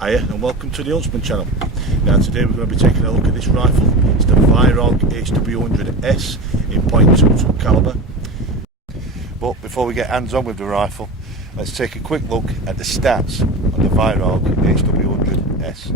Hiya and welcome to the Huntsman channel. Now today we're going to be taking a look at this rifle. It's the Weirauch HW100S in .22 caliber. But before we get hands on with the rifle, let's take a quick look at the stats on the Weirauch HW100S.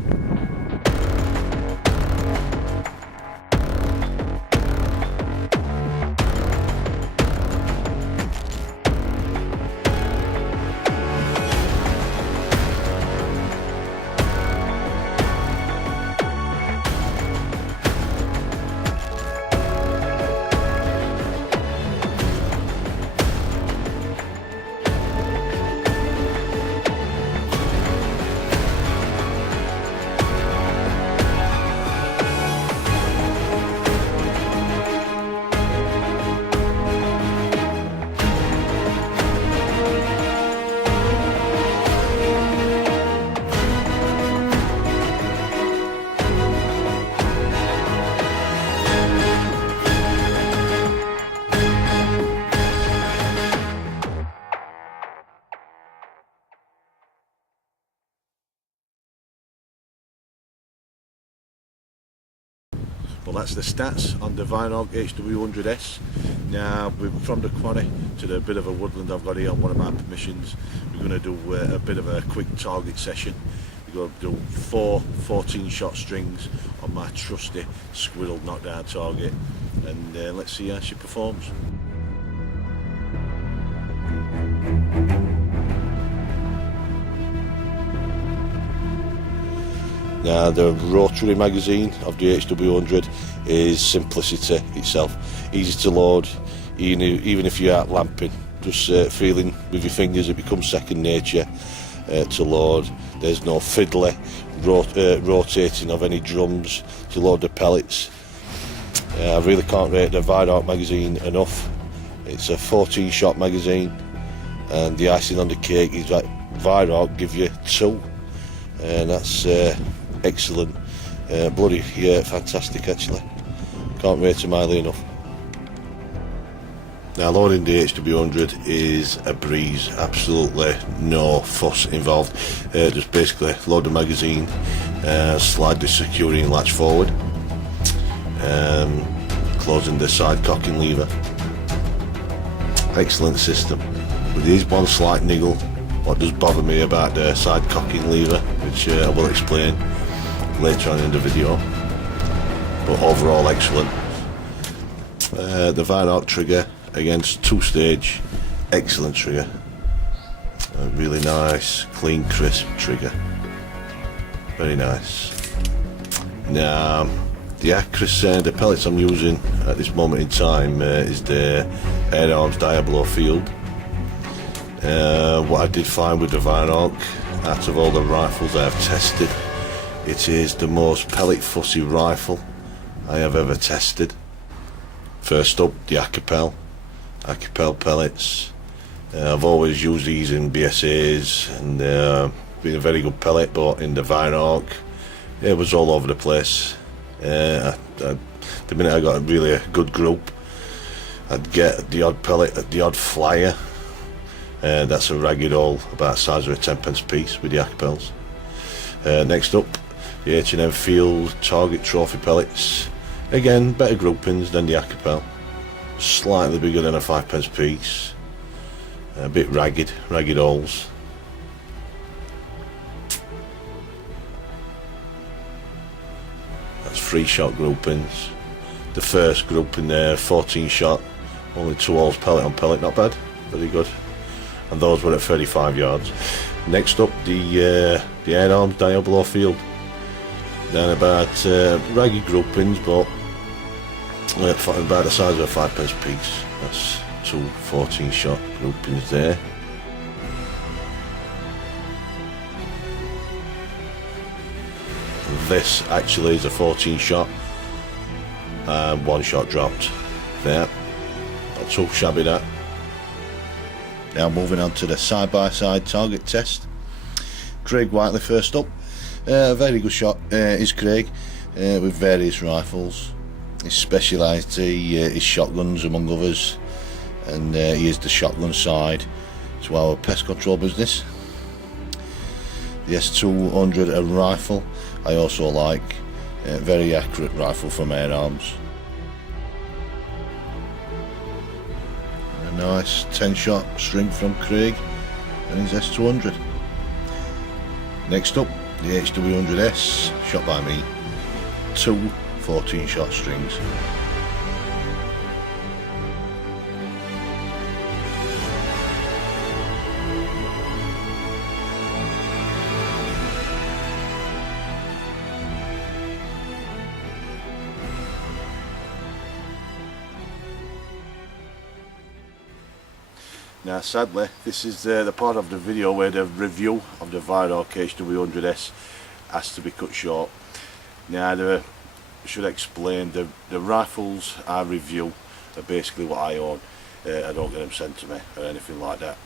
Well, that's the stats on the Weirauch HW100S. Now we're from the quarry to the bit of a woodland I've got here on one of my permissions. We're going to do a bit of a quick target session. We're going to do 4 14-shot strings on my trusty squirrel knockdown target, and let's see how she performs. Now the rotary magazine of the HW100 is simplicity itself. Easy to load, even if you're out lamping. Just feeling with your fingers, it becomes second nature to load. There's no fiddly rotating of any drums to load the pellets. I really can't rate the Weirauch magazine enough. It's a 14-shot magazine, and the icing on the cake is that Weirauch give you 2, and that's excellent. Bloody fantastic actually. Can't rate them highly enough. Now loading the HW100 is a breeze, absolutely no fuss involved. Just basically load the magazine, slide the securing latch forward, closing the side cocking lever. Excellent system. With these one slight niggle, what does bother me about the side cocking lever, which I will explain later on in the video, but overall excellent. The Weirauch trigger, against 2-stage, excellent trigger. A really nice, clean, crisp trigger. Very nice. Now, the accuracy, the pellets I'm using at this moment in time is the Air Arms Diablo Field. What I did find with the Weirauch, out of all the rifles I have tested, it is the most pellet fussy rifle I have ever tested. First up, the Acapel pellets. I've always used these in BSAs and been a very good pellet, but in the Weirauch it was all over the place. The minute I got a good group, I'd get the odd pellet, the odd flyer. That's a ragged hole about the size of a 10p piece with the Acapels. Next up, the H&M Field Target Trophy pellets. Again, better groupings than the Acapel. Slightly bigger than a 5p piece. A bit ragged holes. That's 3-shot groupings. The first grouping there, 14-shot, only 2 holes pellet on pellet, not bad, very good. And those were at 35 yards. Next up, the Air Arms Diablo Field. Down about ragged groupings, but about the size of a 5p piece. That's 2 14-shot groupings there. This actually is a 14-shot, 1-shot dropped there. Not too shabby that. Now moving on to the side-by-side target test. Craig Whiteley first up. A very good shot is Craig, with various rifles. His speciality is shotguns among others, and he is the shotgun side to our pest control business. the S200 a rifle. I also like a very accurate rifle from Air Arms. A nice 10-shot string from Craig and his S200. Next up, the HW100S, shot by me. 2 14-shot strings. Now sadly, this is the part of the video where the review of the Weirauch HW100S has to be cut short. Now I should explain, the rifles I review are basically what I own. I don't get them sent to me or anything like that.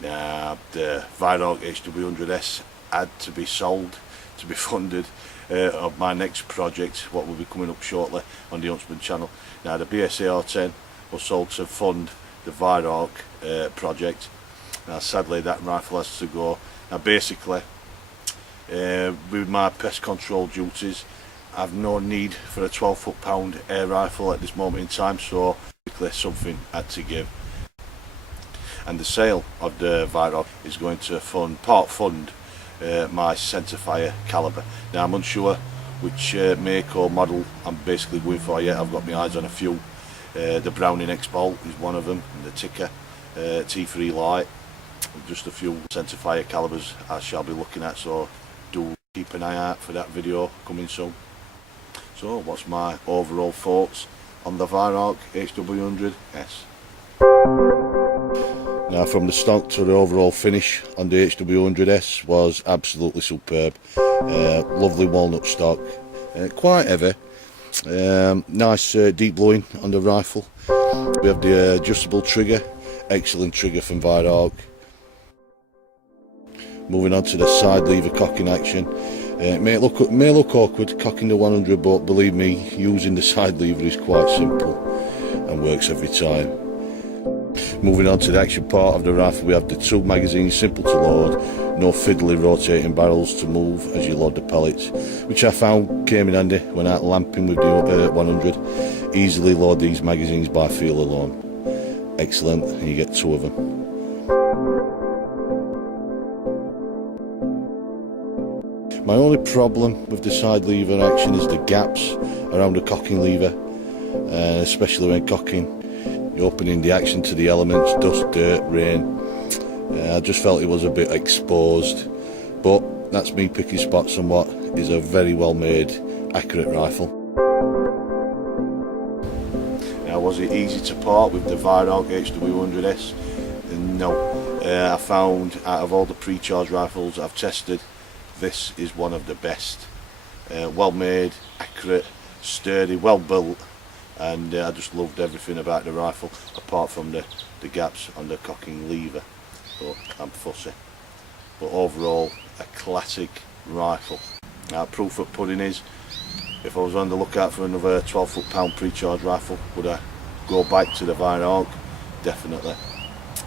Now the Weirauch HW100S had to be sold to be funded of my next project, what will be coming up shortly on the Huntsman channel. Now the BSAR-10 was sold to fund the Weirauch project. Now sadly that rifle has to go. Now basically with my pest control duties I've no need for a 12 foot-pound air rifle at this moment in time, so basically something had to give. And the sale of the Weirauch is going to part fund my centerfire caliber. Now I'm unsure which make or model I'm basically going for yet. I've got my eyes on a few. The Browning X-Bolt is one of them, and the Ticker T3 Light. Just a few centerfire calibers I shall be looking at, so do keep an eye out for that video coming soon. So what's my overall thoughts on the Weirauch HW100S? Now from the stock to the overall finish on the HW100S was absolutely superb. Lovely walnut stock, quite heavy. Nice deep blowing on the rifle. We have the adjustable trigger, excellent trigger from Weirauch. Moving on to the side lever cocking action. It may look awkward cocking the 100, but believe me, using the side lever is quite simple and works every time. Moving on to the action part of the rifle, we have the 2 magazines, simple to load, no fiddly rotating barrels to move as you load the pellets, which I found came in handy when out lamping with the 100. Easily load these magazines by feel alone. Excellent, and you get 2 of them. My only problem with the side lever action is the gaps around the cocking lever, especially when cocking. You're opening the action to the elements, dust, dirt, rain. I just felt it was a bit exposed, but that's me picking spots on what is a very well made, accurate rifle. Now was it easy to part with the Weirauch HW100S? No. I found out of all the pre-charge rifles I've tested, this is one of the best. Well made, accurate, sturdy, well built, and I just loved everything about the rifle apart from the gaps on the cocking lever, but I'm fussy. But overall a classic rifle. Now proof of pudding is, if I was on the lookout for another 12 foot-pound pre-charge rifle, would I go back to the Weirauch? Definitely.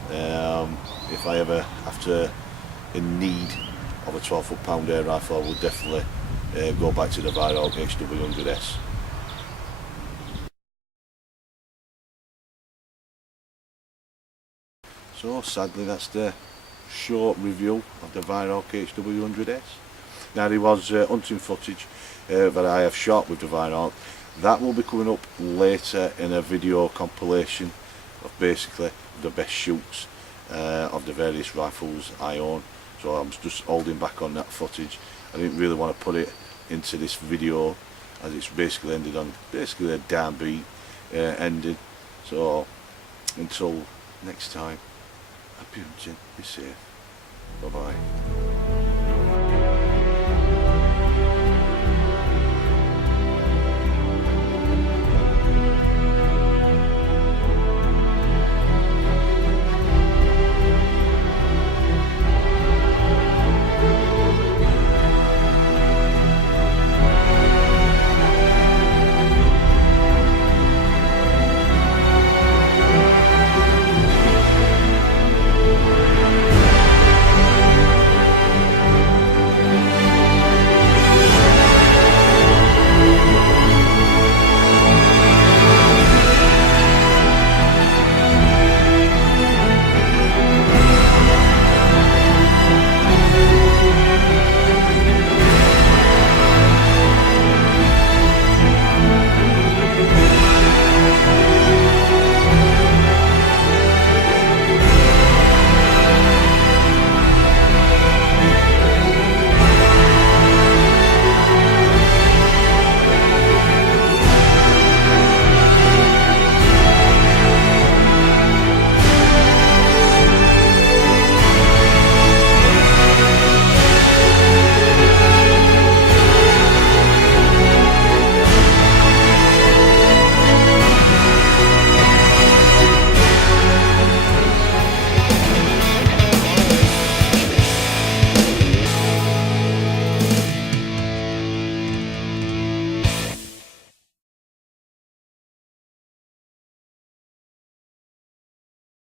If I ever in need of a 12 foot-pound air rifle, I would definitely go back to the Weirauch HW100S. So sadly that's the short review of the Weirauch HW100S. Now there was hunting footage that I have shot with the Weirauch. That will be coming up later in a video compilation of basically the best shoots of the various rifles I own. So I'm just holding back on that footage. I didn't really want to put it into this video as it's basically ended on basically a downbeat ending. So until next time, happy hunting, be safe, bye bye.